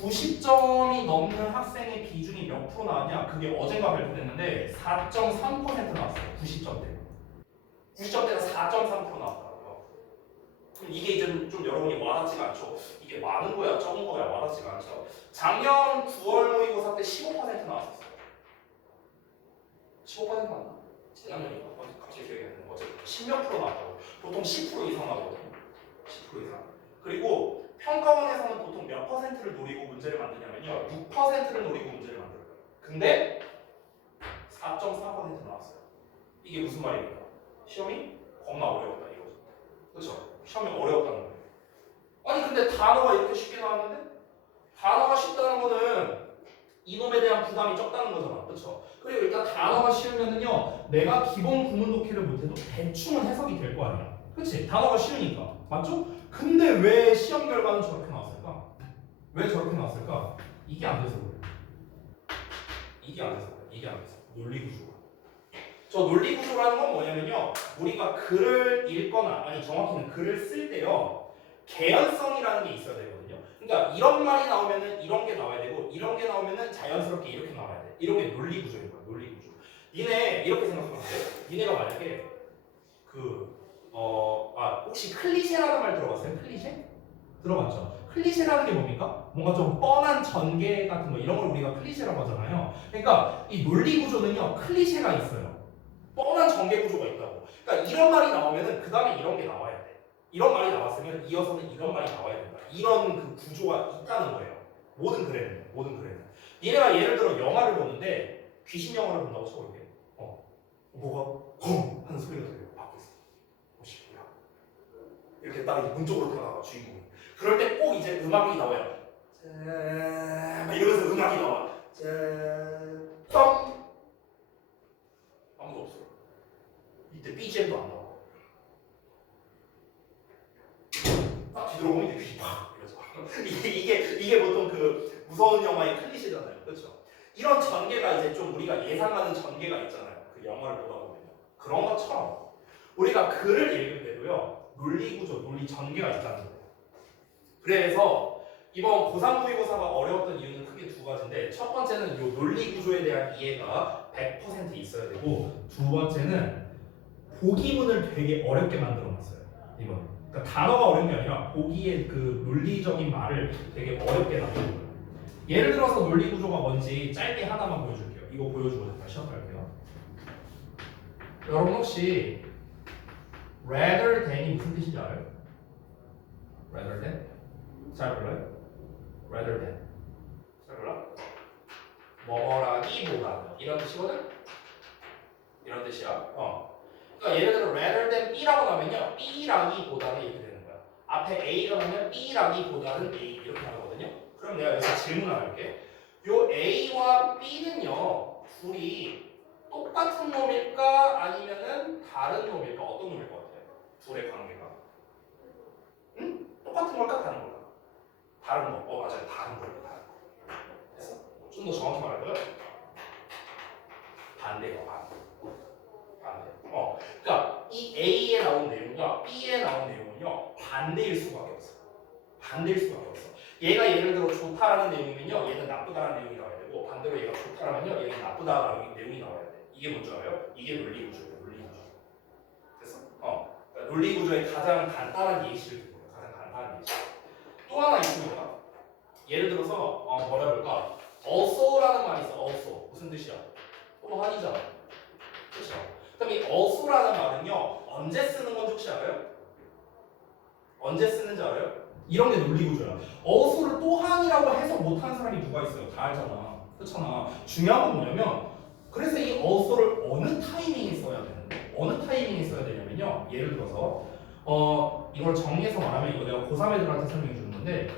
90점이 넘는 학생의 비중이 몇 프로 나왔냐? 그게 어젠가 발표됐는데 4.3% 나왔어요. 90점대. 90점대가 4.3% 나왔더라고요. 그럼 이게 이제 좀 여러분이 와닿지가 않죠? 이게 많은 거야, 적은 거야, 와닿지가 않죠? 작년 9월 모의고사 때 15% 나왔었어요. 15% 맞나? 작년이니까 갑자기 기억이 안 나는 거죠. 10몇 프로 나왔다고. 보통 10% 이상 나오거든요. 10% 이상. 그리고 평가원에서는 보통 몇 퍼센트를 노리고 문제를 만드냐면요. 6%를 노리고 문제를 만들어요. 근데 4.4% 나왔어요. 이게 무슨 말입니까? 시험이 겁나 어려웠다 이거죠. 그렇죠? 시험이 어려웠다는 거예요. 아니 근데 단어가 이렇게 쉽게 나왔는데? 단어가 쉽다는 거는 이놈에 대한 부담이 적다는 거잖아. 그렇죠? 그리고 일단 단어가 쉬우면은요. 내가 기본 구문 독해를 못해도 대충은 해석이 될 거 아니야. 그렇지? 단어가 쉬우니까. 맞죠? 근데 왜 시험 결과는 저렇게 나왔을까? 왜 저렇게 나왔을까? 이게 안 돼서 그래. 이게 안 돼서 그래. 이게 안 돼서. 논리 구조가. 저 논리 구조라는 건 뭐냐면요. 우리가 글을 읽거나 아니 정확히는 글을 쓸 때요. 개연성이라는 게 있어야 되거든요. 그러니까 이런 말이 나오면은 이런 게 나와야 되고 이런 게 나오면은 자연스럽게 이렇게 나와야 돼. 이런 게 논리 구조인 거야. 논리 구조. 니네 이렇게 생각하면 돼. 니네가 만약에 혹시 클리셰라는 말 들어봤어요? 클리셰? 들어봤죠? 클리셰라는 게 뭡니까? 뭔가 좀 뻔한 전개 같은 거 이런 걸 우리가 클리셰라고 하잖아요. 그러니까 이 논리 구조는요. 클리셰가 있어요. 뻔한 전개 구조가 있다고. 그러니까 이런 말이 나오면은 그 다음에 이런 게 나와야 돼. 이런 말이 나왔으면 이어서는 이런 말이 나와야 된다. 이런 그 구조가 있다는 거예요. 모든 글에는. 모든 글에는. 얘네가 예를 들어 영화를 보는데 귀신 영화를 본다고 쳐볼게. 뭐가 쿵 하는 소리가 들려요. 밖에서. 뭐야? 이렇게 딱 문 쪽으로 다가가 주인공이. 그럴 때 꼭 이제 음악이 나와요. 막 이러면서 음악이 나와. 썸 아무도 없어요. 이때 BGM도 안 나와. 딱 뒤돌아보면 이제 귀신 팍 이러죠. 이게 보통 그 무서운 영화의 클리셰잖아요. 그렇죠? 이런 전개가 이제 좀 우리가 예상하는 전개가 있잖아요. 그 영화를 보다 보면 그런 것처럼 우리가 글을 읽을 때도요. 논리 구조, 논리 전개가 있다는 거예요. 그래서 이번 고3 모의고사가 어려웠던 이유는 크게 두 가지인데 첫 번째는 이 논리 구조에 대한 이해가 100% 있어야 되고 두 번째는 보기문을 되게 어렵게 만들어놨어요. 이번. 그러니까 단어가 어려운 게 아니라 보기의 그 논리적인 말을 되게 어렵게 만든 거예요. 예를 들어서 논리 구조가 뭔지 짧게 하나만 보여줄게요. 이거 보여주고 제가 시험 갈게요. 여러분 혹시 rather than이 무슨 뜻인지 알아요? rather than? 잘 몰라요? rather than. 잘 몰라? 뭐라기보다 이런 뜻이거든? 이런 뜻이야. 그러니까 예를 들어 rather than B라고 나면요. B라기보다는 이렇게 되는 거야. 앞에 A가 나면 B라기보다는 A 이렇게 나거든요. 그럼 내가 여기서 질문을 할게. 요 A와 B는요. 둘이 똑같은 놈일까 아니면은 다른 놈일까? 어떤 놈일 것 같아요? 둘의 관계가. 응? 똑같은 걸까 다른 걸까? 다른 거. 맞아요. 다른 거예요. 다른 거. 됐어? 좀 더 정확히 말하고요. 반대요. 반대. 그러니까 이 A에 나온 내용과 B에 나온 내용은요 반대일 수밖에 없어. 반대일 수밖에 없어. 얘가 예를 들어 좋다라는 내용이면요 얘는 나쁘다라는 내용이 나와야 되고 반대로 얘가 좋다라면요 얘는 나쁘다라는 내용이 나와야 돼. 이게 뭔지 알아요? 이게 논리 구조예요. 논리 구조. 됐어? 그러니까 논리 구조의 가장 간단한 예시를 든 거예요. 가장 간단한 예시. 또 하나 있습니다. 예를 들어서 뭐라 그럴까? also라는 말이 있어. also 무슨 뜻이야? 또 한이잖아. 그렇죠? 그럼 이 also라는 말은요 언제 쓰는 건지 혹시 알아요? 언제 쓰는지 알아요? 이런 게 논리 구조야. also를 또한이라고 해석 못하는 사람이 누가 있어요? 다 알잖아. 그렇잖아. 중요한 건 뭐냐면 그래서 이 also를 어느 타이밍에 써야 되는데 어느 타이밍에 써야 되냐면요 예를 들어서 이걸 정리해서 말하면 이거 내가 고3 애들한테 설명해 주는 건데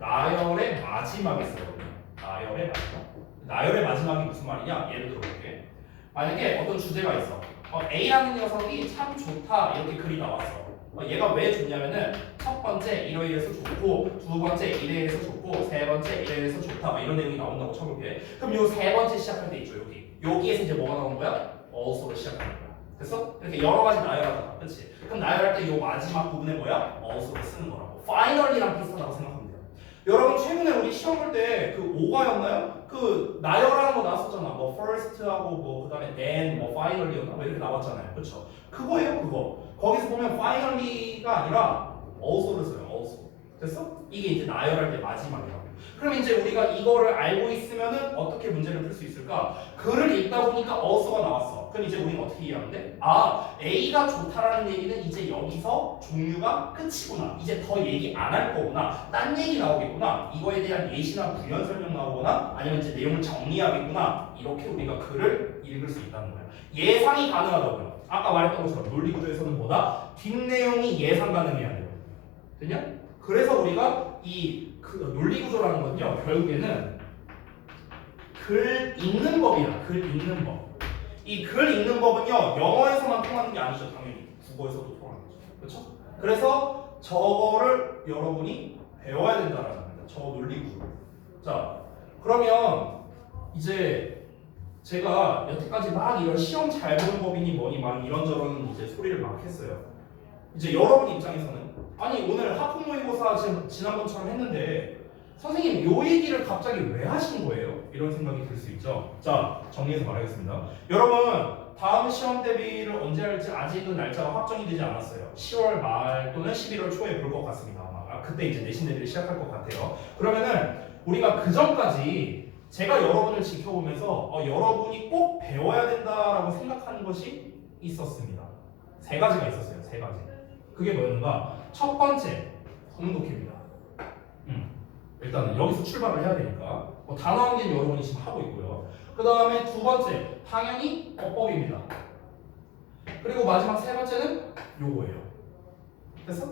나열의 마지막에 쓰거든요. 나열의 마지막. 나열의 마지막이 무슨 말이냐? 예를 들어볼게. 만약에 어떤 주제가 있어. A라는 녀석이 참 좋다 이렇게 글이 나왔어. 얘가 왜 좋냐면은 첫 번째 이러이래서 좋고 두 번째 이래이래서 좋고 세 번째 이래이래서 좋다 이런 내용이 나온다고 쳐볼게. 그럼 요 세 번째 시작할 때 있죠 여기에서 이제 뭐가 나오는 거야? also로 시작하는 거야. 됐어? 이렇게 여러 가지 나열하잖아. 그렇지? 그럼 나열할 때 요 마지막 부분에 뭐야? also를 쓰는 거라고. finally랑 비슷하다고 생각하면 돼요. 여러분 최근에 우리 시험 볼 때 그 5가였나요? 그 나열하는 거 나왔었잖아. 뭐 first하고 뭐 그다음에 then 뭐 finally였나? 뭐 이렇게 나왔잖아요. 그렇죠? 그거예요, 그거. 거기서 보면 finally가 아니라 also를 써요. also. 됐어? 이게 이제 나열할 때 마지막이라고. 그럼 이제 우리가 이거를 알고 있으면은 어떻게 문제를 풀 수 있을까? 글을 읽다 보니까 also가 나왔어. 그럼 이제 우리는 어떻게 이해하면 돼? 아, A가 좋다라는 얘기는 이제 여기서 종류가 끝이구나. 이제 더 얘기 안 할 거구나. 딴 얘기 나오겠구나. 이거에 대한 예시나 부연 설명 나오거나 아니면 이제 내용을 정리하겠구나. 이렇게 우리가 글을 읽을 수 있다는 거야. 예상이 가능하다고요. 아까 말했던 것처럼 논리구조에서는 뭐다? 뒷내용이 예상 가능해야 돼요. 됐냐? 그래서 우리가 그 논리구조라는 건요, 결국에는 글 읽는 법이야. 글 읽는 법. 이 글 읽는 법은요, 영어에서만 통하는 게 아니죠, 당연히. 국어에서도 통하는 거죠. 그렇죠? 그래서 저거를 여러분이 배워야 된다라는 겁니다. 저 논리구조. 자, 그러면 이제 제가 여태까지 막 이런 시험 잘 보는 법이니 뭐니 막 이런저런 이제 소리를 막 했어요. 이제 여러분 입장에서는 아니 오늘 학부 모의고사 지난번처럼 했는데 선생님 요 얘기를 갑자기 왜 하신 거예요? 이런 생각이 들 수 있죠. 자, 정리해서 말하겠습니다. 여러분 다음 시험 대비를 언제 할지 아직은 날짜가 확정이 되지 않았어요. 10월 말 또는 11월 초에 볼 것 같습니다. 아마 그때 이제 내신 대비를 시작할 것 같아요. 그러면은 우리가 그 전까지 제가 여러분을 지켜보면서 여러분이 꼭 배워야 된다라고 생각하는 것이 있었습니다. 세 가지가 있었어요. 세 가지. 그게 뭐였는가? 첫 번째, 구문독해입니다. 일단은 여기서 출발을 해야 되니까 단어 암기는 여러분이 지금 하고 있고요. 그 다음에 두 번째, 당연히 어법입니다. 그리고 마지막 세 번째는 요거예요. 됐어?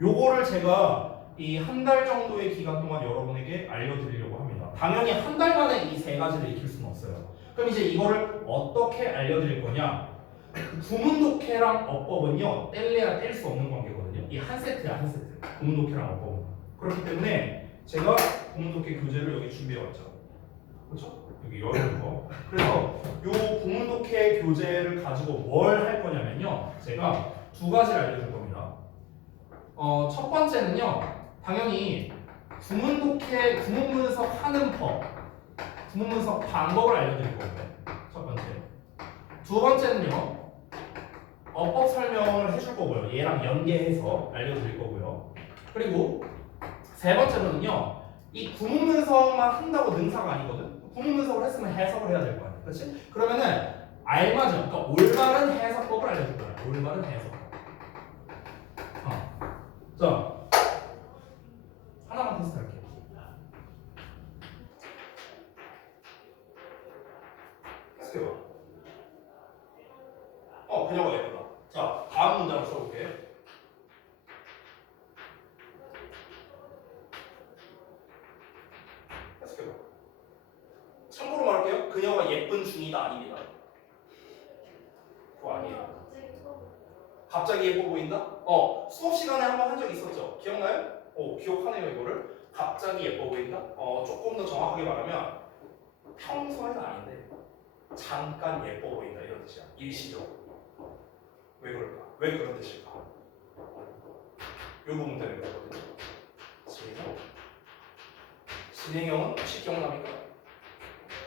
요거를 제가 이 한 달 정도의 기간 동안 여러분에게 알려드리려고 합니다. 당연히 한 달 만에 이 세 가지를 익힐 수는 없어요. 그럼 이제 이거를 어떻게 알려드릴 거냐? 구문독해랑 어법은요, 뗄래야 뗄 수 없는 관계거든요. 이 한 세트야, 한 세트. 구문독해랑 어법은. 그렇기 때문에 제가 구문독해 교재를 여기 준비해왔죠. 그렇죠? 여기 열어놓은 거. 그래서 이 구문독해 교재를 가지고 뭘 할 거냐면요, 제가 두 가지를 알려줄 겁니다. 첫 번째는요, 당연히 구문독해, 구문분석 하는 법, 구문분석 방법을 알려드릴 거고요. 첫 번째. 두 번째는요, 어법 설명을 해줄 거고요. 얘랑 연계해서 알려드릴 거고요. 그리고 세 번째로는요, 이 구문 분석만 한다고 능사가 아니거든. 구문 분석을 했으면 해석을 해야 될 거 아니야, 그렇지? 그러면은 알맞은, 그러니까 올바른 해석법을 알려줄 거야. 올바른 해석법. 자, 하나만 테스트할게요. 테스트해봐. 그녀가 예쁘다. 자, 다음 문장을 써볼게. 해석해봐. 참고로 말할게요. 그녀가 예쁜 중이다 아닙니다. 그거 아니에요. 갑자기 예뻐 보인다? 수업 시간에 한번 한 적 있었죠? 기억나요? 기억하네요 이거를. 갑자기 예뻐 보인다? 조금 더 정확하게 말하면 평소에는 아닌데 잠깐 예뻐 보인다 이런 뜻이야. 일시적으로. 왜 그럴까? 왜 그런 뜻일까? 이 부분 때문에 그렇거든요. 진행형은 혹시 기억납니까?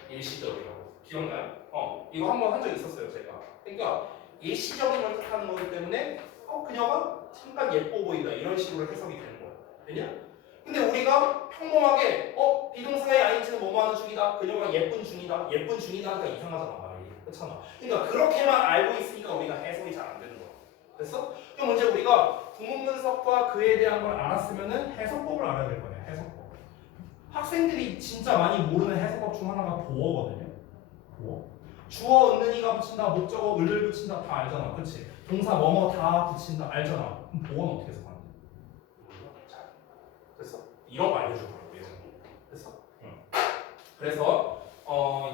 일시적이라고. 기억나요? 이거 한번 한 적 있었어요 제가. 그러니까 일시적인 걸 뜻하는 거기 때문에 그녀가 잠깐 예뻐 보인다 이런 식으로 해석이 되는 거야. 왜냐? 근데 우리가 평범하게 비동사의 ing는 뭐뭐 하는 중이다. 그녀가 예쁜 중이다. 예쁜 중이다 하니까 이상하잖아 말이. 그렇잖아. 그러니까 그렇게만 알고 있으니까 우리가 해석이 잘 안 되는 거야. 됐어? 그럼 이제 우리가 구문 분석과 그에 대한 걸 알았으면은 해석법을 알아야 될 거야. 해석법. 학생들이 진짜 많이 모르는 해석법 중 하나가 보어거든요. 보어. 주어 은는이가 붙인다, 목적어 을을 붙인다 다 알잖아, 그렇지? 동사 뭐뭐 다 붙인다 알잖아. 그럼 보어는 어떻게 해석하는데? 잘. 됐어? 이런 거 알려줄 거라고 예전에. 됐어? 응. 그래서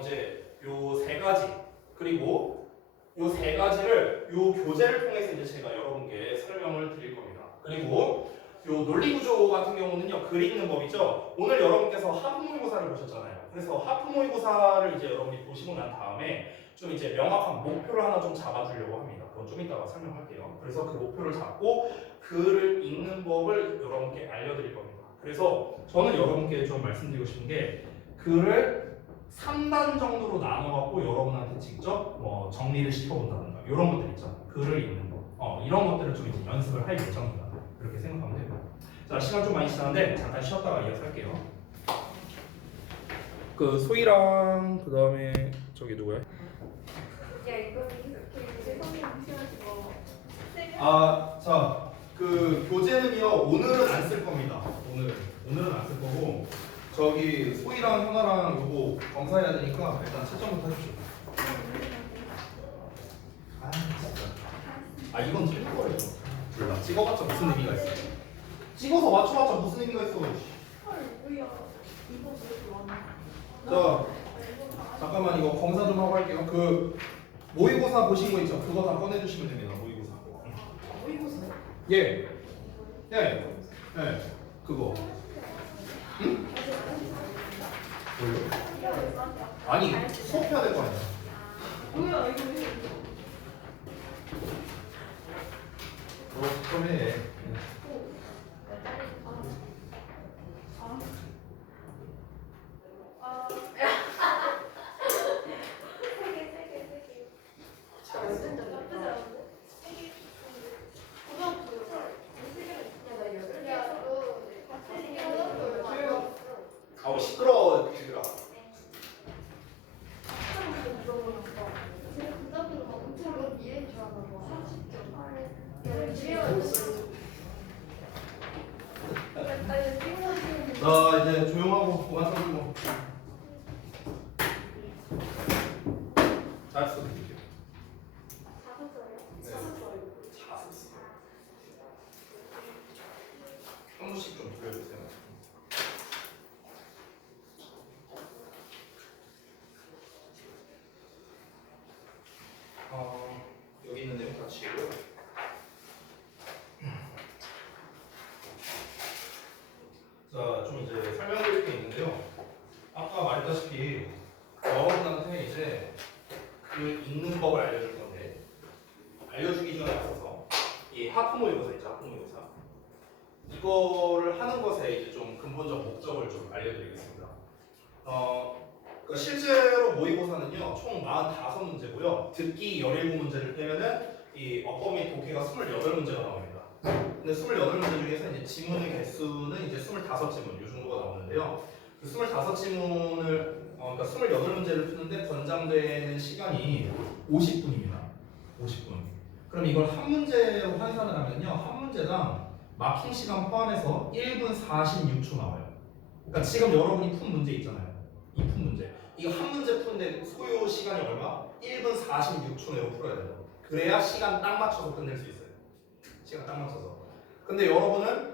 이제 요 세 가지 그리고 요 세 가지를 요 교재를 통해서 이제 제가 여러분께 설명을 드릴 겁니다. 그리고 요 논리구조 같은 경우는요, 글 읽는 법이죠. 오늘 여러분께서 하프모의고사를 보셨잖아요. 그래서 하프모의고사를 이제 여러분이 보시고 난 다음에 좀 이제 명확한 목표를 하나 좀 잡아주려고 합니다. 그건 좀 이따가 설명할게요. 그래서 그 목표를 잡고 글을 읽는 법을 여러분께 알려드릴 겁니다. 그래서 저는 여러분께 좀 말씀드리고 싶은 게 글을 3단 정도로 나눠갖고 여러분한테 직접 뭐 정리를 시켜본다든가 이런 것들 있죠. 글을 읽는 거. 이런 것들을 좀 이제 연습을 할 예정이다. 그렇게 생각하면 되고요. 자, 시간 좀 많이 지났는데 잠깐 쉬었다가 이어서 할게요. 그 소희랑 그 다음에 저기 누구야? 야 이거 선생님 무시하시고 자, 그 교재는요 오늘은 안 쓸 겁니다. 오늘은 안 쓸 거고 저기 소희랑 현아랑 요거 검사해야 되니까 일단 채점부터 해주시오. 아 진짜. 이건 틀린 거예요. 몰라. 찍어봤자 무슨 의미가 있어? 찍어서 맞춰봤자 무슨 의미가 있어? 헐 뭐야 이거 왜 좋아하나 자, 잠깐만 이거 검사 좀 하고 할게요. 그 모의고사 보신 거 있죠? 그거 다 꺼내주시면 됩니다. 모의고사. 모의고사요? 예. 예. 예. 그거. 응? 뭘요? 아니 수업해야 될 거 아니야. 뭐야 이거 왜 좀 해. 시끄러워 얘들아. 자 이제 조용하고 그만 써주고. 잘 써드릴게요. 네. 자습서. 한 번씩 좀 돌려주세요. 여기 있는 내용 다 지우고요. 자, 좀 이제 설명드릴 게 있는데요. 아까 말했다시피 여러분한테 이제 그 읽는 법을 알려줄 건데 알려주기 전에 앞서서 이 하프 모의고사 있죠, 하프 모의고사. 이거를 하는 것에 이제 좀 근본적 목적을 좀 알려드리겠습니다. 그러니까 실제로 모의고사는요 총 45문제고요. 듣기 17문제를 빼면은 이 어법 및 독해가 28문제가 나옵니다. 근데 28문제 중에서 이제 지문의 개수는 이제 25지문 이 정도가 나오는데요. 그 25지문을 그러니까 28문제를 푸는데 권장되는 시간이 50분입니다. 50분. 그럼 이걸 한 문제로 환산을 하면요. 한 문제당 마킹 시간 포함해서 1분 46초 나와요. 그러니까 지금 여러분이 푼 문제 있잖아요. 이 푼 문제. 이거 한 문제 푸는데 소요 시간이 얼마? 1분 46초 내로 풀어야 돼요. 그래야 시간 딱 맞춰서 끝낼 수 있어요. 시간 딱 맞춰서. 근데 여러분은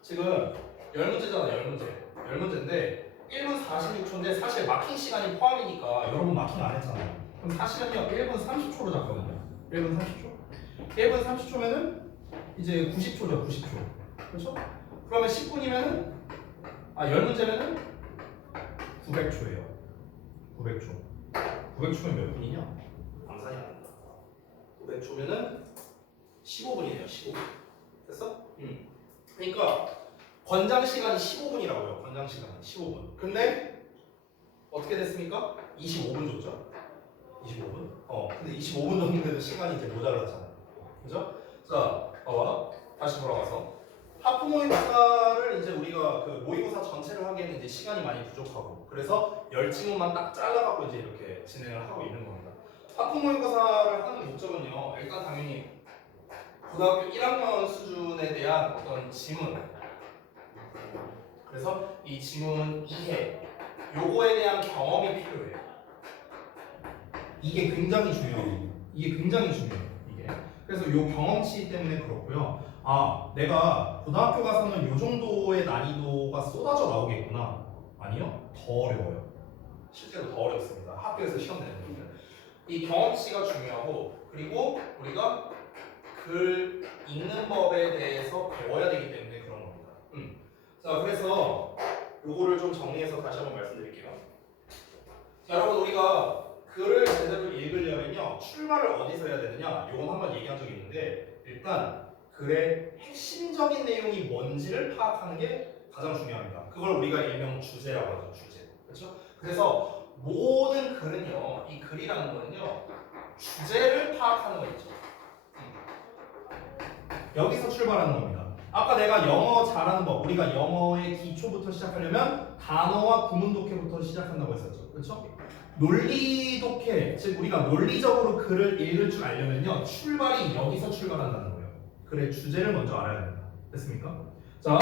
지금 10문제잖아요. 10문제인데 1분 46초인데 사실 마킹 시간이 포함이니까 여러분 마킹 안 했잖아요. 그럼 사실은요 1분 30초로 잡거든요. 1분 30초. 1분 30초면은 이제 90초죠. 90초. 그렇죠? 그러면 10분이면은 10문제면은 900초예요. 900초. 900초면 몇 분이냐? 감산이 안 된다. 900초면은 15분이네요. 15분. 됐어? 그러니까 권장 시간이 15분이라고요. 권장 시간이 15분. 근데 어떻게 됐습니까? 25분 줬죠. 25분? 근데 25분 정도인데도 시간이 이제 모자랐잖아요. 그죠? 자, 다시 돌아가서 하프 모의고사를 이제 우리가 그 모의고사 전체를 하기에는 이제 시간이 많이 부족하고 그래서 10지문만 딱 잘라갖고 이제 이렇게 진행을 하고 있는 겁니다. 하프 모의고사를 하는 목적은요. 일단 당연히 고등학교 1학년 수준에 대한 어떤 지문 그래서 이 지문 이해 요거에 대한 경험이 필요해요. 이게 굉장히 중요해요. 이게. 그래서 요 경험치 때문에 그렇고요. 내가 고등학교 가서는 요 정도의 난이도가 쏟아져 나오겠구나. 아니요. 더 어려워요. 실제로 더 어렵습니다. 학교에서 시험 내는 분들. 이 경험치가 중요하고 그리고 우리가 글 읽는 법에 대해서 배워야 되기 때문에 그런 겁니다. 자, 그래서 요거를 좀 정리해서 다시 한번 말씀드릴게요. 자, 여러분 우리가 글을 제대로 읽으려면요 출발을 어디서 해야 되느냐 요건 한번 얘기한 적이 있는데 일단 글의 핵심적인 내용이 뭔지를 파악하는 게 가장 중요합니다. 그걸 우리가 일명 주제라고 하죠. 주제. 그렇죠? 그래서 모든 글은요, 이 글이라는 거는요, 주제를 파악하는 거 있죠. 여기서 출발하는 겁니다. 아까 내가 영어 잘하는 법, 우리가 영어의 기초부터 시작하려면 단어와 구문 독해부터 시작한다고 했었죠. 그렇죠? 논리 독해, 즉 우리가 논리적으로 글을 읽을 줄 알려면요, 출발이 여기서 출발한다는 거예요. 글의 주제를 먼저 알아야 됩니다. 됐습니까? 자,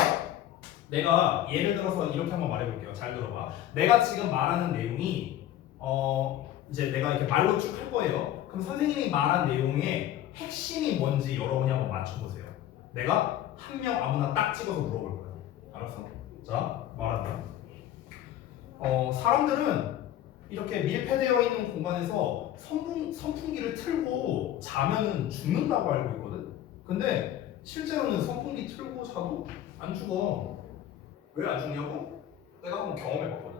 내가 예를 들어서 이렇게 한번 말해볼게요. 잘 들어봐. 내가 지금 말하는 내용이 이제 내가 이렇게 말로 쭉 할 거예요. 그럼 선생님이 말한 내용의 핵심이 뭔지 여러분이 한번 맞춰보세요. 내가 한 명 아무나 딱 찍어서 물어볼 거예요. 알았어? 자, 말한다. 사람들은 이렇게 밀폐되어 있는 공간에서 선풍기를 틀고 자면은 죽는다고 알고 있거든. 근데 실제로는 선풍기 틀고 자도 안 죽어. 왜 안 죽냐고? 내가 한번 경험해봤거든.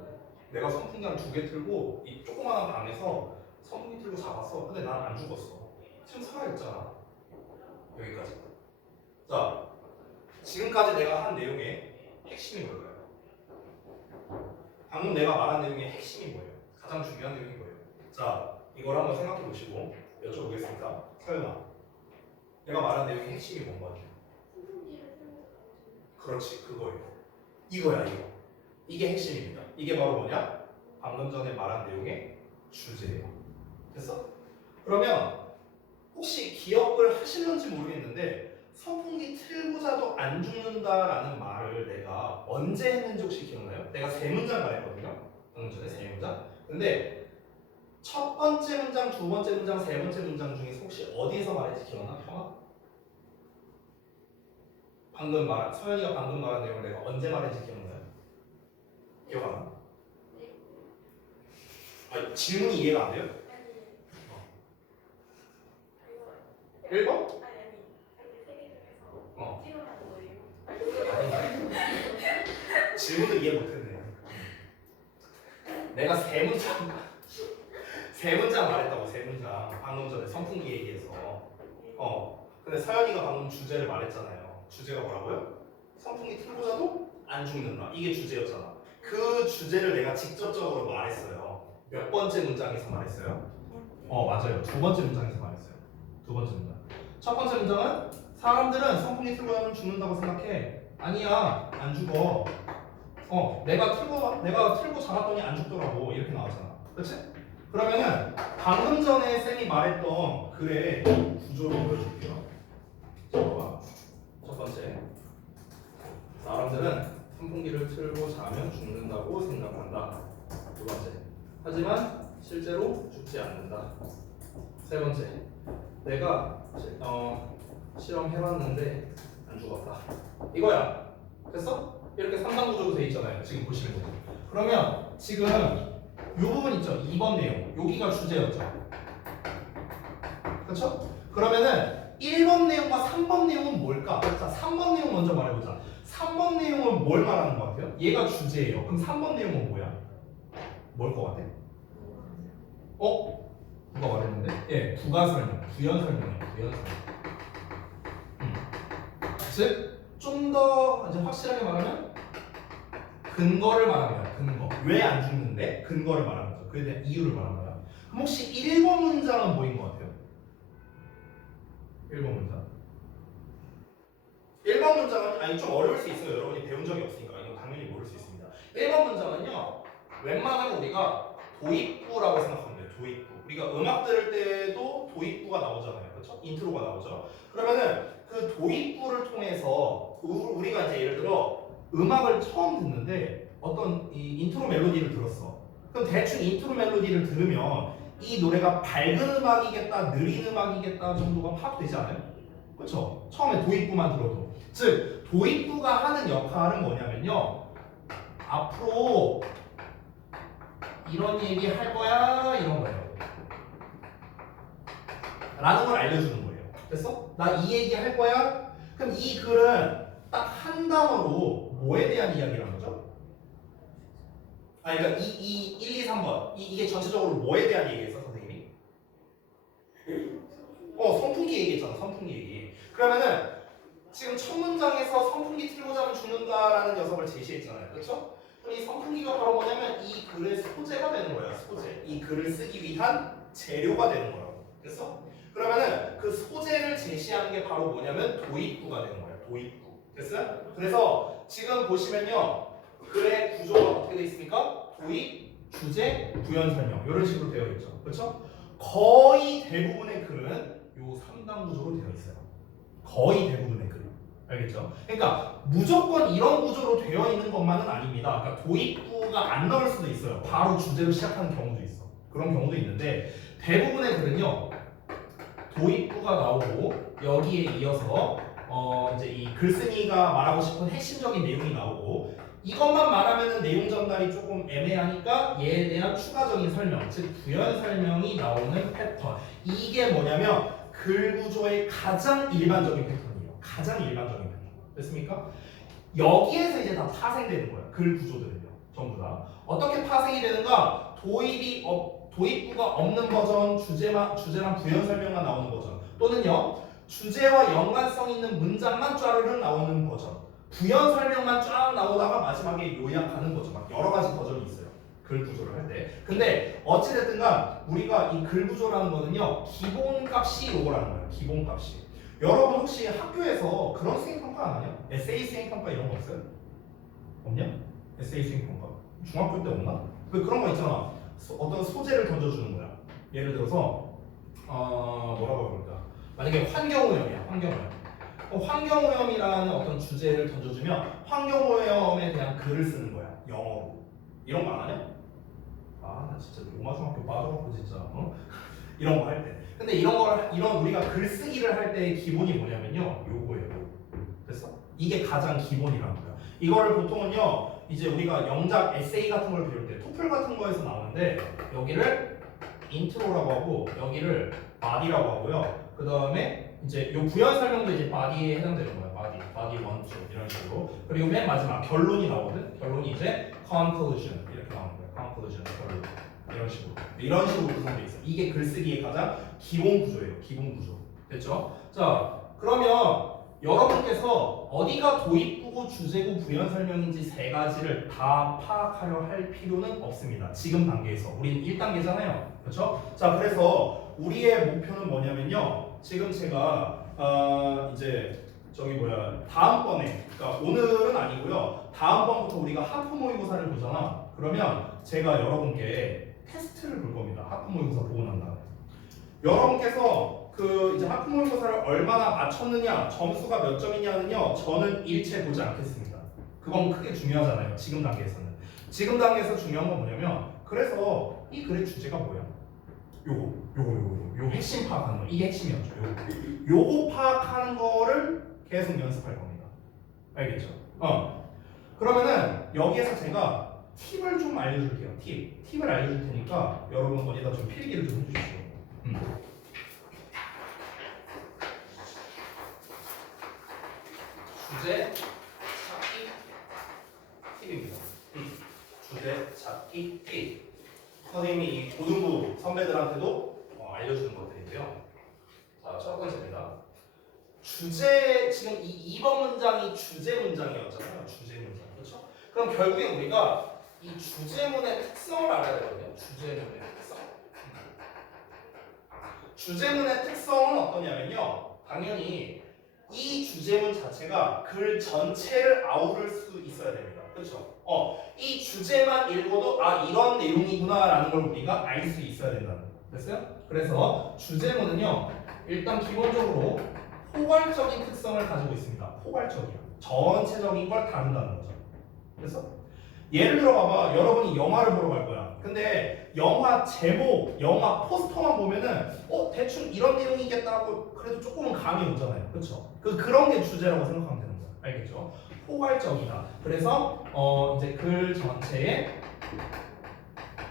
내가 선풍기 한 2개 틀고 이 조그마한 방에서 선풍기 틀고 자봤어. 근데 난 안 죽었어. 지금 살아있잖아. 여기까지. 자, 지금까지 내가 한 내용의 핵심이 뭘까요? 방금 내가 말한 내용의 핵심이 뭐예요? 가장 중요한 내용이 뭐예요? 자, 이걸 한번 생각해 보시고 여쭤보겠습니다. 서연아, 내가 말한 내용의 핵심이 뭔 것 같아요? 그렇지, 그거예요. 이거야, 이거. 이게 핵심입니다. 이게 바로 뭐냐? 방금 전에 말한 내용의 주제예요. 됐어? 그러면 혹시 기억을 하실런지 모르겠는데 선풍기 틀고 자도 안 죽는다라는 말을 내가 언제 했는지 혹시 기억나요? 내가 3문장 말했거든요. 방금 전에 3문장. 근데 첫 번째 문장, 두 번째 문장, 세 번째 문장 중에서 혹시 어디에서 말했지 기억나? 평아? 서연이가 방금 말한 내용을 내가 언제 말했지 기억나요? 기억 안 나? 아니, 질문이 이해가 안 돼요? 1번? 질문을 이해 못했네. 내가 3문장 말했다고. 3문장 방금 전에 선풍기 얘기해서. 근데 서연이가 방금 주제를 말했잖아요. 주제가 뭐라고요? 선풍기 틀고 자도 안 죽는다. 이게 주제였잖아. 그 주제를 내가 직접적으로 말했어요. 몇 번째 문장에서 말했어요? 맞아요. 2번째 문장에서 말했어요. 2번째 문장. 첫 번째 문장은 사람들은 선풍기 틀고 자면 죽는다고 생각해. 아니야, 안 죽어. 내가 틀고 자랐더니 안 죽더라고. 이렇게 나왔잖아. 그렇지? 그러면은 방금 전에 쌤이 말했던 글의 구조를 보여줄게요. 자, 봐봐. 첫 번째, 사람들은 선풍기를 틀고 자면 죽는다고 생각한다. 두 번째, 하지만 실제로 죽지 않는다. 세 번째, 내가 실험해봤는데 안 죽었다. 이거야. 됐어? 이렇게 3단 구조로 돼 있잖아요. 지금 보시는 거. 그러면 지금 이 부분 있죠? 2번 내용. 여기가 주제였죠. 그렇죠? 그러면은 1번 내용과 3번 내용은 뭘까? 자, 3번 내용 먼저 말해보자. 3번 내용은 뭘 말하는 것 같아요? 얘가 주제예요. 그럼 3번 내용은 뭐야? 뭘 것 같아? 누가 말했는데? 예, 부가 설명, 부연 설명이에요. 부연 설명. 즉, 좀 더 이제 확실하게 말하면 근거를 말하는 거야. 근거. 왜 안 죽는데? 근거를 말하는 거죠. 그에 대한 이유를 말하는 거야. 그럼 혹시 1번 문장은 뭐인 것 같아요? 1번 문장. 1번 문장은 아니 좀 어려울 수 있어요. 여러분이 배운 적이 없으니까 이건 당연히 모를 수 있습니다. 1번 문장은요. 웬만하면 우리가 도입부라고 생각하면 돼요. 도입부. 우리가 음악 들을 때도 도입부가 나오잖아요. 그렇죠? 인트로가 나오죠. 그러면은 그 도입부를 통해서 우리가 이제 예를 들어 음악을 처음 듣는데 어떤 이 인트로 멜로디를 들었어. 그럼 대충 인트로 멜로디를 들으면 이 노래가 밝은 음악이겠다, 느린 음악이겠다 정도가 파악되지 않아요? 그렇죠? 처음에 도입부만 들어도. 즉 도입부가 하는 역할은 뭐냐면요. 앞으로 이런 얘기 할 거야 이런 거예요. 라는 걸 알려주는 거예요. 됐어? 나 이 얘기 할 거야? 그럼 이 글은 딱 한 단어로 뭐에 대한 이야기라는 거죠? 그러니까 1, 2, 3번 이게 전체적으로 뭐에 대한 얘기했어 선생님이? 선풍기 얘기했잖아. 선풍기 얘기. 그러면은 지금 첫 문장에서 선풍기 틀고 자면 죽는다라는 녀석을 제시했잖아. 글을 쓰기 위한 재료가 되는 거라고. 됐어? 그러면은 그 소재를 제시하는 게 바로 뭐냐면 도입부가 되는 거예요. 도입부. 됐어요? 그래서 지금 보시면요. 글의 구조가 어떻게 되어 있습니까? 도입, 주제, 부연 설명 이런 식으로 되어 있죠. 그렇죠? 거의 대부분의 글은 요 3단 구조로 되어 있어요. 거의 대부분의 글은. 알겠죠? 그러니까 무조건 이런 구조로 되어 있는 것만은 아닙니다. 그러니까 도입부가 안 나올 수도 있어요. 바로 주제로 시작하는 경우도 있어. 그런 경우도 있는데 대부분의 글은요. 도입부가 나오고 여기에 이어서 이제 이 글쓴이가 말하고 싶은 핵심적인 내용이 나오고 이것만 말하면은 내용 전달이 조금 애매하니까 얘에 대한 추가적인 설명, 즉 부연 설명이 나오는 패턴. 이게 뭐냐면 글 구조의 가장 일반적인 패턴이에요. 가장 일반적인 패턴. 됐습니까? 여기에서 이제 다 파생되는 거예요. 글 구조들은요. 전부 다. 어떻게 파생이 되는가? 도입부가 없는 버전, 주제랑 부연 설명만 나오는 버전. 또는요. 주제와 연관성 있는 문장만 쫘르르 나오는 버전. 부연 설명만 쫙 나오다가 마지막에 요약하는 버전. 막 여러 가지 버전이 있어요. 글 구조를 할 때. 근데 어찌됐든간 우리가 이 글 구조라는 거는요. 기본값이 요거라는 거예요. 기본값이. 여러분 혹시 학교에서 그런 수행평가 안 하냐? 에세이 수행평가 이런 거 없어요? 없냐? 에세이 수행평가. 중학교 때 없나? 그런 거 있잖아. 어떤 소재를 던져주는 거야. 예를 들어서 뭐라고 해볼까? 만약에 환경오염이야. 환경오염이라는 어떤 주제를 던져주면 환경오염에 대한 글을 쓰는 거야. 영어로. 이런 거 안 하냐? 아, 나 진짜 로마중학교 빠져갖고 진짜 이런 거 할 때. 근데 이런 우리가 글쓰기를 할 때의 기본이 뭐냐면요. 요거예요. 됐어? 이게 가장 기본이라는 거야. 이거를 보통은요. 이제 우리가 영작 에세이 같은 걸 배울 때 토플 같은 거에서 나오는데 여기를 인트로라고 하고 여기를 body라고 하고요. 그 다음에 이제 요 부연 설명도 이제 body에 해당되는 거야. body 1, 2 이런 식으로. 그리고 맨 마지막 결론이 나오거든. 결론이 이제 conclusion 이렇게 나오는 거야. conclusion 결론. 이런 식으로 구성되어 있어. 이게 글쓰기의 가장 기본 구조예요. 기본 구조. 됐죠? 자, 그러면 여러분께서 어디가 도입부고 주제고 부연 설명인지 세 가지를 다 파악하려 할 필요는 없습니다. 지금 단계에서. 우리는 1단계잖아요. 그렇죠? 자, 그래서 우리의 목표는 뭐냐면요. 지금 제가 이제 다음번에, 그러니까 오늘은 아니고요. 다음번부터 우리가 하프 모의고사를 보잖아. 그러면 제가 여러분께 테스트를 볼 겁니다. 하프 모의고사 보고 난 다음에. 여러분께서 그 이제 하프 모의고사를 얼마나 맞췄느냐, 점수가 몇 점이냐는요. 저는 일체 보지 않겠습니다. 그건 크게 중요하잖아요. 지금 단계에서는. 지금 단계에서 중요한 건 뭐냐면 그래서 이 글의 주제가 뭐야? 요거 핵심 파악하는 거. 이게 핵심이었죠. 요거 파악하는 거를 계속 연습할 겁니다. 알겠죠? 그러면은 여기에서 제가 팁을 좀 알려줄게요. 팁을 알려줄 테니까 여러분 어디다 좀 필기를 좀 해주십시오. 주제 찾기 팁입니다. 주제 찾기 팁. 선생님이 이 고등부 선배들한테도 알려주는 것들인데요. 자, 첫 번째입니다. 주제, 지금 이 2번 문장이 주제 문장이었잖아요. 주제 문장. 그렇죠? 그럼 결국에 우리가 이 주제문의 특성을 알아야 되거든요. 주제문의 특성. 주제문의 특성은 어떠냐면요. 당연히 이 주제문 자체가 글 전체를 아우를 수 있어야 됩니다. 그렇죠? 이 주제만 읽어도 이런 내용이구나라는 걸 우리가 알 수 있어야 된다는 거. 됐어요? 그래서 주제문은요. 일단 기본적으로 포괄적인 특성을 가지고 있습니다. 포괄적이야. 전체적인 걸 다룬다는 거죠. 그래서 예를 들어 봐봐. 여러분이 영화를 보러 갈 거야. 근데 영화 제목, 영화 포스터만 보면은 대충 이런 내용이겠다고 그래도 조금은 감이 오잖아요. 그렇죠? 그런 게 주제라고 생각하면 되는 거야. 알겠죠? 포괄적이다. 그래서 이제 글 전체의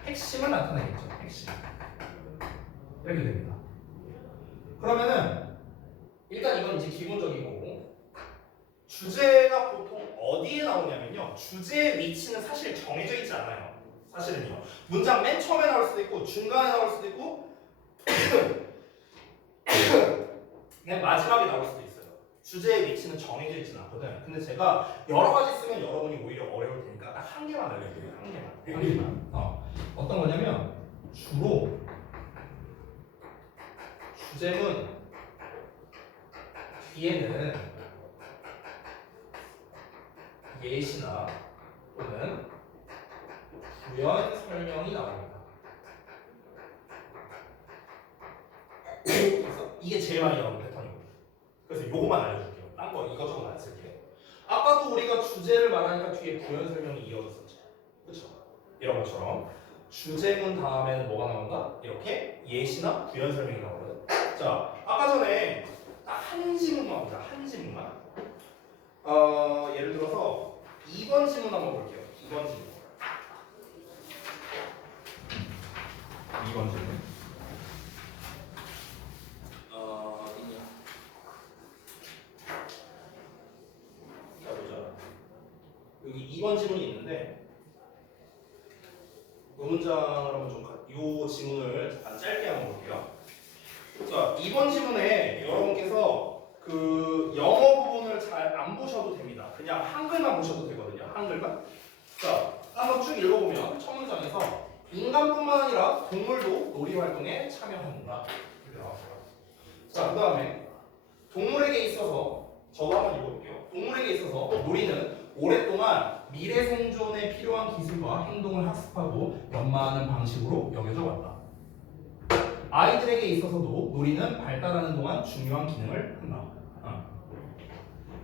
핵심을 나타내겠죠. 핵심. 이렇게 됩니다. 그러면은 일단 이건 이제 기본적인 거고 주제가 보통 어디에 나오냐면요. 주제의 위치는 사실 정해져 있지 않아요. 사실은요. 문장 맨 처음에 나올 수도 있고 중간에 나올 수도 있고 그냥 마지막에 나올 수도 있어요. 주제의 위치는 정해져 있지는 않거든. 근데 제가 여러 가지 쓰면 여러분이 오히려 어려울 테니까 딱 한 개만 알려드릴게요. 한 개만. 어떤 거냐면 주로 주제문 뒤에는 예시나 또는 부연 설명이 나옵니다. 그래서 이게 제일 많이 나오는 패턴이거든요. 그래서 요거만 알려줄게요. 딴 거 이것저것 안 쓸게요. 아까도 우리가 주제를 말하니까 뒤에 부연 설명이 이어졌었죠. 그렇죠? 이런 것처럼 주제문 다음에는 뭐가 나온다? 이렇게 예시나 부연 설명이 나오거든. 자, 아까 전에 딱 한 지문만 보자. 한 지문만. 예를 들어서 2번 지문 한번 볼게요. 2번 지문. 2번 지문. 어디냐? 자, 보자. 여기 2번 지문이 있는데 이 문장을 한번 이 지문을 잠깐 짧게 한번 볼게요. 자, 2번 지문에 여러분께서 그 영어 부분을 잘 안 보셔도 됩니다. 그냥 한글만 보셔도 되거든요. 한글만. 자, 한번 쭉 읽어보면 첫 문장에서 인간뿐만 아니라 동물도 놀이 활동에 참여한다. 이렇게 나왔어요. 자, 그 다음에 동물에게 있어서 저도 한번 읽어볼게요. 동물에게 있어서 놀이는 오랫동안 미래 생존에 필요한 기술과 행동을 학습하고 연마하는 방식으로 여겨져 왔다. 아이들에게 있어서도 놀이는 발달하는 동안 중요한 기능을 한다.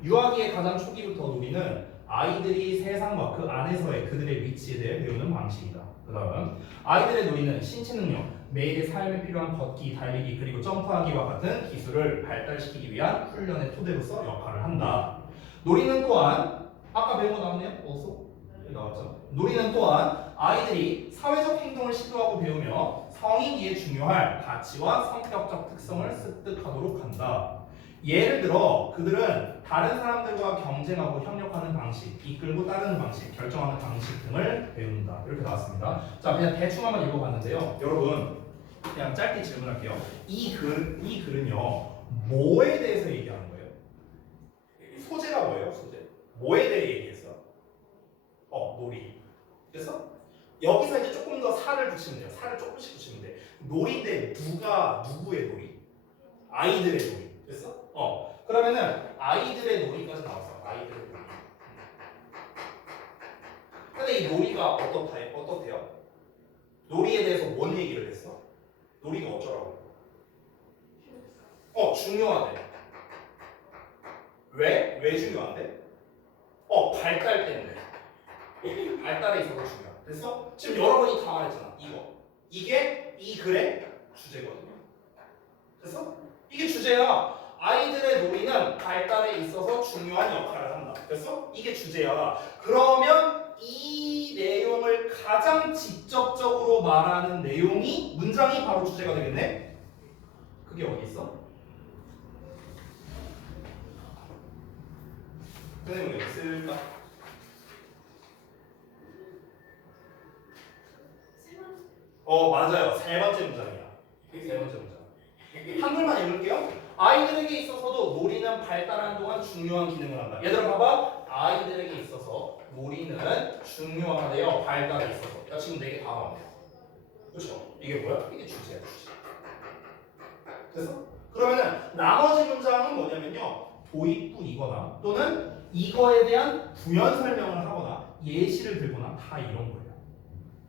유아기의 가장 초기부터 놀이는 아이들이 세상과 그 안에서의 그들의 위치에 대해 배우는 방식이다. 그 다음 아이들의 놀이는 신체 능력, 매일의 삶에 필요한 걷기, 달리기, 그리고 점프하기와 같은 기술을 발달시키기 위한 훈련의 토대로서 역할을 한다. 놀이는 또한 아까 배운 거 나왔네요? 어서? 나왔죠? 놀이는 또한 아이들이 사회적 행동을 시도하고 배우며 성인기에 중요할 가치와 성격적 특성을 습득하도록 한다. 예를 들어 그들은 다른 사람들과 경쟁하고 협력하는 방식, 이끌고 따르는 방식, 결정하는 방식 등을 배운다. 이렇게 나왔습니다. 자, 그냥 대충 한번 읽어봤는데요. 여러분 그냥 짧게 질문할게요. 이 글은요 뭐에 대해서 얘기하는 거예요? 소재가 뭐예요? 소재. 뭐에 대해 얘기했어? 놀이. 그래서 여기서 이제 조금 더 살을 붙이면 돼요. 살을 조금씩 붙이면 돼. 놀이인데 누구의 놀이? 아이들의 놀이. 됐어? 그러면은 아이들의 놀이까지 나왔어. 아이들의 놀이. 근데 이 놀이가 어떻대요? 놀이에 대해서 뭔 얘기를 했어? 놀이가 어쩌라고? 중요하대. 왜? 왜 중요한데? 발달 때문에. 발달에 있어서 중요해. 됐어? 지금 여러분이 다 말했잖아. 이게 이 글의 주제거든요. 됐어? 이게 주제야. 아이들의 놀이는 발달에 있어서 중요한 역할을 한다. 됐어? 이게 주제야. 그러면 이 내용을 가장 직접적으로 말하는 내용이 문장이 바로 주제가 되겠네? 그게 어디 있어? 선생님 여기 있을까? 맞아요. 세 번째 문장이야. 세 번째 문장. 한글만 읽을게요. 아이들에게 있어서도 놀이는 발달하는 동안 중요한 기능을 한다. 얘들아 봐봐. 아이들에게 있어서 놀이는 중요하대요. 발달에 있어서. 야, 지금 4개 다 나왔네요. 그렇죠? 이게 뭐야? 이게 주제야. 주제. 됐어? 그러면은 나머지 문장은 뭐냐면요. 도입부이거나 또는 이거에 대한 부연 설명을 하거나 예시를 들거나 다 이런 거예요.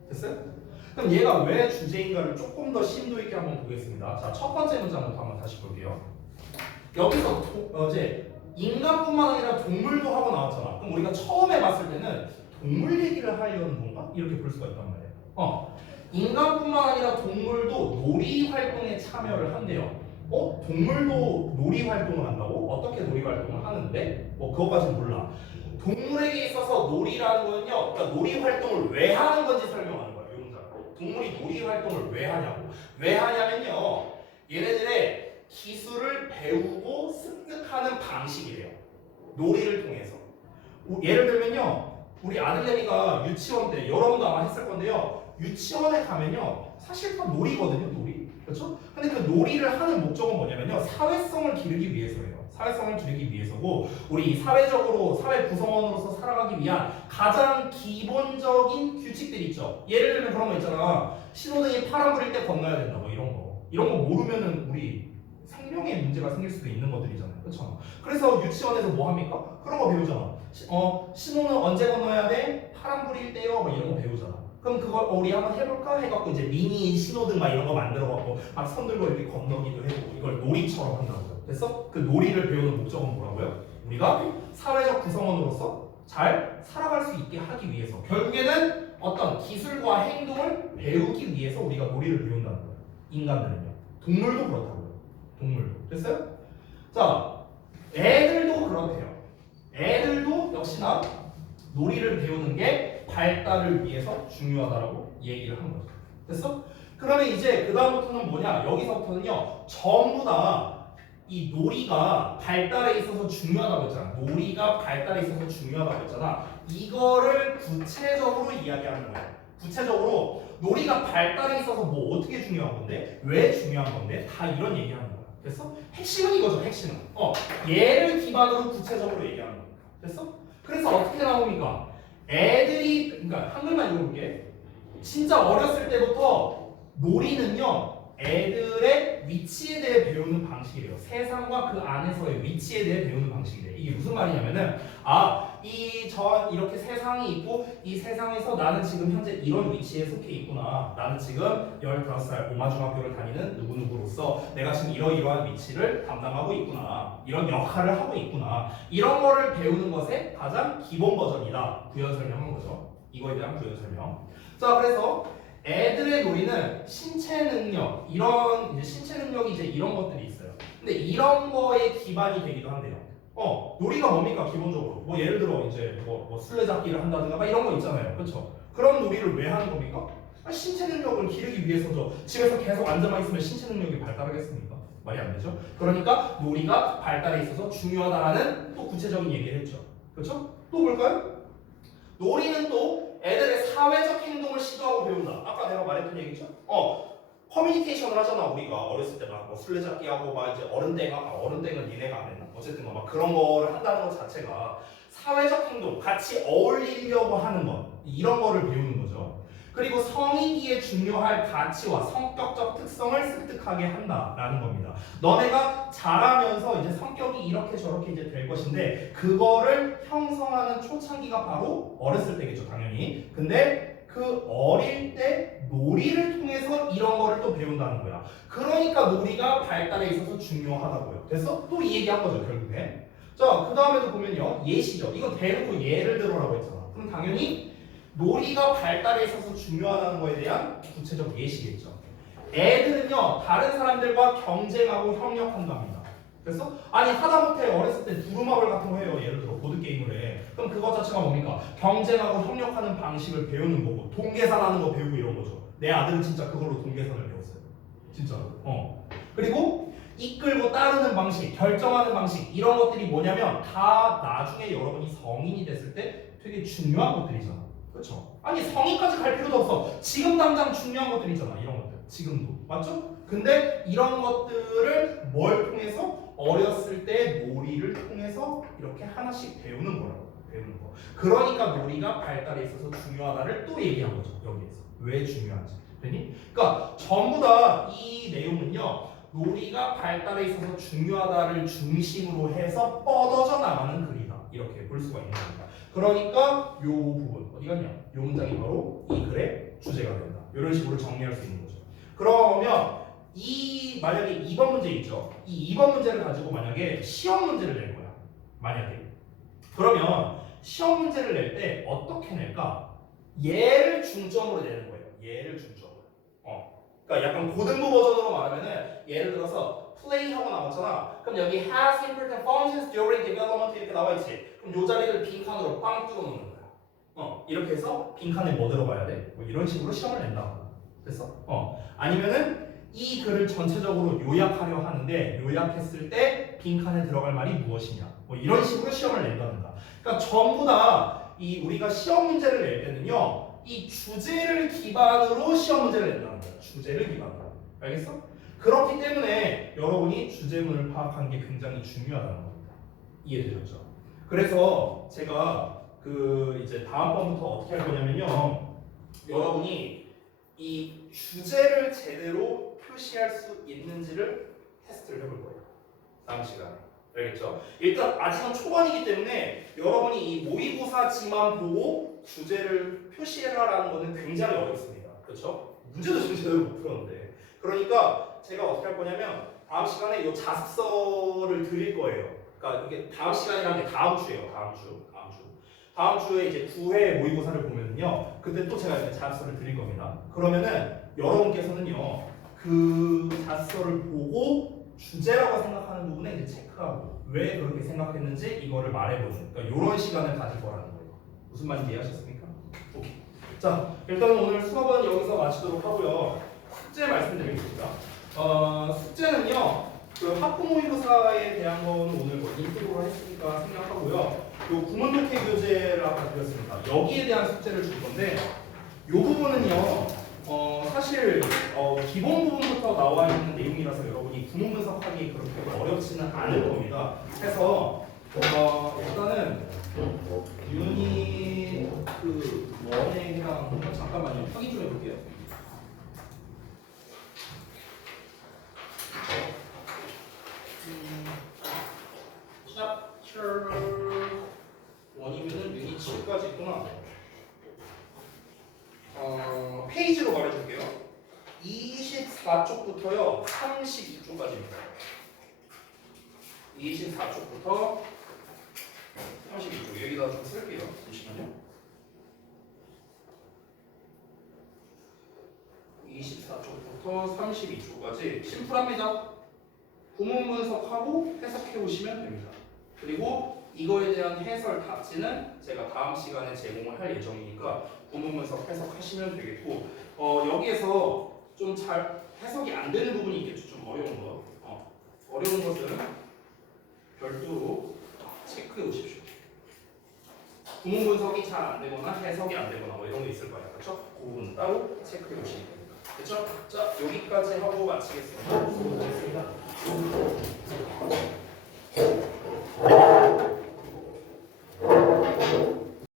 됐어요? 그럼 얘가 왜 주제인가를 조금 더 심도 있게 한번 보겠습니다. 자, 첫 번째 문장부터 한번 다시 볼게요. 여기서 이제 인간뿐만 아니라 동물도 하고 나왔잖아. 그럼 우리가 처음에 봤을 때는 동물 얘기를 하려는 건가? 이렇게 볼 수가 있단 말이에요. 인간뿐만 아니라 동물도 놀이 활동에 참여를 한대요. 동물도 놀이 활동을 한다고? 어떻게 놀이 활동을 하는데? 그것까지는 몰라. 동물에게 있어서 놀이라는 거는요, 그러니까 놀이 활동을 왜 하는 건지 설명하는 거예요. 이 문장. 동물이 놀이 활동을 왜 하냐고. 왜 하냐면요, 얘네들의 기술을 배우고 습득하는 방식이래요. 놀이를 통해서. 예를 들면요, 우리 아들내미가 유치원 때 여러분도 아마 했을 건데요, 유치원에 가면요, 사실 다 놀이거든요, 놀이. 그렇죠? 근데 그 놀이를 하는 목적은 뭐냐면요, 사회성을 기르기 위해서예요. 사회성을 기르기 위해서고 우리 사회적으로 사회 구성원으로서 살아가기 위한 가장 기본적인 규칙들 있죠. 예를 들면 그런 거 있잖아. 신호등이 파란불일 때 건너야 된다. 뭐 이런 거 모르면은 우리 생명에 문제가 생길 수도 있는 것들이잖아요. 그렇죠? 그래서 유치원에서 뭐 합니까? 그런 거 배우잖아. 신호는 언제 건너야 돼? 파란불일 때요. 뭐 이런 거 배우잖아. 그럼 그걸 우리 한번 해볼까? 해갖고 이제 미니 신호등 막 이런 거 만들어갖고 막 손 들고 이렇게 건너기도 해보고 이걸 놀이처럼 한다고요. 됐어? 그 놀이를 배우는 목적은 뭐라고요? 우리가 사회적 구성원으로서 잘 살아갈 수 있게 하기 위해서 결국에는 어떤 기술과 행동을 배우기 위해서 우리가 놀이를 배운다는 거예요. 인간들은요. 동물도 그렇다고요. 동물도. 됐어요? 자, 애들도 그렇대요. 애들도 역시나 놀이를 배우는 게 발달을 위해서 중요하다라고 얘기를 한 거죠. 됐어? 그러면 이제 그 다음부터는 뭐냐? 여기서부터는요. 전부 다 이 놀이가 발달에 있어서 중요하다고 했잖아. 놀이가 발달에 있어서 중요하다고 했잖아. 이거를 구체적으로 이야기하는 거야. 구체적으로 놀이가 발달에 있어서 뭐 어떻게 중요한 건데? 왜 중요한 건데? 다 이런 얘기하는 거야. 됐어? 핵심은 이거죠. 핵심은. 얘를 기반으로 구체적으로 얘기하는 거니까. 됐어? 그래서 어떻게 나옵니까? 애들이 그러니까 한글만 읽어볼게. 진짜 어렸을 때부터 놀이는요. 애들의 위치에 대해 배우는 방식이래요. 세상과 그 안에서의 위치에 대해 배우는 방식이래요. 이게 무슨 말이냐면은 이렇게 세상이 있고 이 세상에서 나는 지금 현재 이런 위치에 속해 있구나. 나는 지금 15살 오마중학교를 다니는 누구누구로서 내가 지금 이러이러한 위치를 담당하고 있구나. 이런 역할을 하고 있구나. 이런 거를 배우는 것의 가장 기본 버전이다. 구현 설명한 거죠. 이거에 대한 구현 설명. 자, 그래서 애들의 놀이는 신체 능력, 이런 이제 신체 능력이 이제 이런 것들이 있어요. 근데 이런 거에 기반이 되기도 한대요. 놀이가 뭡니까 기본적으로? 뭐 예를 들어 이제 뭐 술래잡기를 한다든가 막 이런 거 있잖아요, 그렇죠? 그런 놀이를 왜 하는 겁니까? 신체 능력을 기르기 위해서죠. 집에서 계속 앉아만 있으면 신체 능력이 발달하겠습니까? 말이 안 되죠. 그러니까 놀이가 발달에 있어서 중요하다라는 또 구체적인 얘기를 했죠, 그렇죠? 또 볼까요? 놀이는 또 애들의 사회적 행동을 시도하고 배운다. 아까 내가 말했던 얘기죠. 커뮤니케이션을 하잖아. 우리가 어렸을 때 막 뭐 술래잡기 하고 막 이제 어른땡은 니네가 안 했나? 어쨌든 막 그런 거를 한다는 것 자체가 사회적 행동, 같이 어울리려고 하는 것 이런 거를 배우는 거죠. 그리고 성인기에 중요할 가치와 성격적 특성을 습득하게 한다라는 겁니다. 너네가 자라면서 이제 성격이 이렇게 저렇게 이제 될 것인데 그거를 형성하는 초창기가 바로 어렸을 때겠죠, 당연히. 근데 그 어릴 때 놀이를 통해서 이런 거를 또 배운다는 거야. 그러니까 놀이가 발달에 있어서 중요하다고요. 됐어? 또 이 얘기한 거죠, 결국에. 자, 그 다음에도 보면요, 예시죠. 이거 대놓고 예를 들어라고 했잖아. 그럼 당연히 놀이가 발달에 있어서 중요하다는 거에 대한 구체적 예시겠죠. 애들은요 다른 사람들과 경쟁하고 협력한답니다. 그래서 하다못해 어렸을 때 두루마블 같은 거 해요. 예를 들어 보드게임을 해. 그럼 그것 자체가 뭡니까? 경쟁하고 협력하는 방식을 배우는 거고 동계산하는 거 배우고 이런 거죠. 내 아들은 진짜 그걸로 동계산을 배웠어요. 진짜로. 그리고 이끌고 따르는 방식, 결정하는 방식 이런 것들이 뭐냐면 다 나중에 여러분이 성인이 됐을 때 되게 중요한 것들이잖아. 그렇죠? 성인까지 갈 필요도 없어. 지금 당장 중요한 것들이잖아. 이런 것들. 지금도. 맞죠? 근데 이런 것들을 뭘 통해서? 어렸을 때 놀이를 통해서 이렇게 하나씩 배우는 거라고. 배우는 거. 그러니까 놀이가 발달에 있어서 중요하다를 또 얘기한 거죠. 여기에서. 왜 중요한지. 그러니까 전부 다 이 내용은요. 놀이가 발달에 있어서 중요하다를 중심으로 해서 뻗어져 나가는 글이다. 이렇게 볼 수가 있는 겁니다. 그러니까 요 부분 어디 갔냐? 요 문장이 바로 이 글의 주제가 된다. 이런 식으로 정리할 수 있는 거죠. 그러면 만약에 2번 문제 있죠? 이 2번 문제를 가지고 만약에 시험 문제를 낼 거야. 만약에. 그러면 시험 문제를 낼 때 어떻게 낼까? 얘를 중점으로 내는 거예요. 얘를 중점으로. 그러니까 약간 고등부 버전으로 말하면은 예를 들어서 play 하고 나왔잖아. 그럼 여기 has important functions during development 이렇게 나와 있지. 그럼 요 자리를 빈칸으로 빵 뚫어 놓는 거야. 이렇게 해서 빈칸에 뭐 들어가야 돼? 뭐 이런 식으로 시험을 낸다. 됐어? 아니면은 이 글을 전체적으로 요약하려 하는데 요약했을 때 빈칸에 들어갈 말이 무엇이냐? 뭐 이런 식으로 시험을 낸다든가. 그러니까 전부 다 이 우리가 시험 문제를 낼 때는요. 이 주제를 기반으로 시험 문제를 낸다는 거야. 주제를 기반으로. 알겠어? 그렇기 때문에 여러분이 주제문을 파악하는 게 굉장히 중요하다는 거야. 이해되셨죠? 그래서 제가 그 이제 다음번부터 어떻게 할 거냐면요. 여러분이 이 주제를 제대로 표시할 수 있는지를 테스트를 해볼 거예요. 다음 시간에. 알겠죠? 일단 아직은 초반이기 때문에 여러분이 이 모의고사지만 보고 주제를 표시해라라는 거는 굉장히 어렵습니다. 그렇죠? 문제도 지금 제대로 못 풀었는데. 그러니까 제가 어떻게 할 거냐면 다음 시간에 이 자습서를 드릴 거예요. 그러니까 이게 다음 시간이라는 게 다음 주예요. 다음 주에 이제 9회 모의고사를 보면요. 그때 또 제가 이제 자습서를 드릴 겁니다. 그러면은 여러분께서는요. 그 자습서를 보고 주제라고 생각하는 부분에 이제 체크하고 왜 그렇게 생각했는지 이거를 말해보는 그러니까 이런 시간을 가질 거라는 거예요. 무슨 말인지 이해하셨습니까? 오케이. 자, 일단 오늘 수업은 여기서 마치도록 하고요. 숙제 말씀드리겠습니다. 숙제는요. 그 학부 모의고사에 대한 거는 오늘 뭐 인트로로 했으니까 생략하고요. 요 구문 독해 교재를 아까 드렸습니다. 여기에 대한 숙제를 줄 건데 요 부분은요. 사실 기본 부분부터 나와 있는 내용이라서 여러분이 구문 분석하기 그렇게 어렵지는 않을 겁니다. 그래서 일단은 유닛 그 원에 해당하는 거 잠깐만요. 확인 좀 해볼게요. 챕터 원이면은 유닛 7까지 있구나. 페이지로 말해줄게요. 24쪽부터요 32쪽까지입니다. 24쪽부터 32쪽 여기다 좀 쓸게요. 잠시만요. 24쪽부터 32쪽까지 심플합니다. 구문 분석하고 해석해 오시면 됩니다. 그리고 이거에 대한 해설 답지는 제가 다음 시간에 제공을 할 예정이니까 구문 분석 해석하시면 되겠고 여기에서 좀 잘 해석이 안 되는 부분이 있겠죠. 좀 어려운 거. 어려운 것은 별도로 체크해 오십시오. 구문 분석이 잘 안 되거나 해석이 안 되거나 뭐 이런 게 있을 거예요. 그렇죠? 그 부분 따로 체크해 오시면 됩니다. 그렇죠? 자, 여기까지 하고 마치겠습니다. 수고하셨습니다.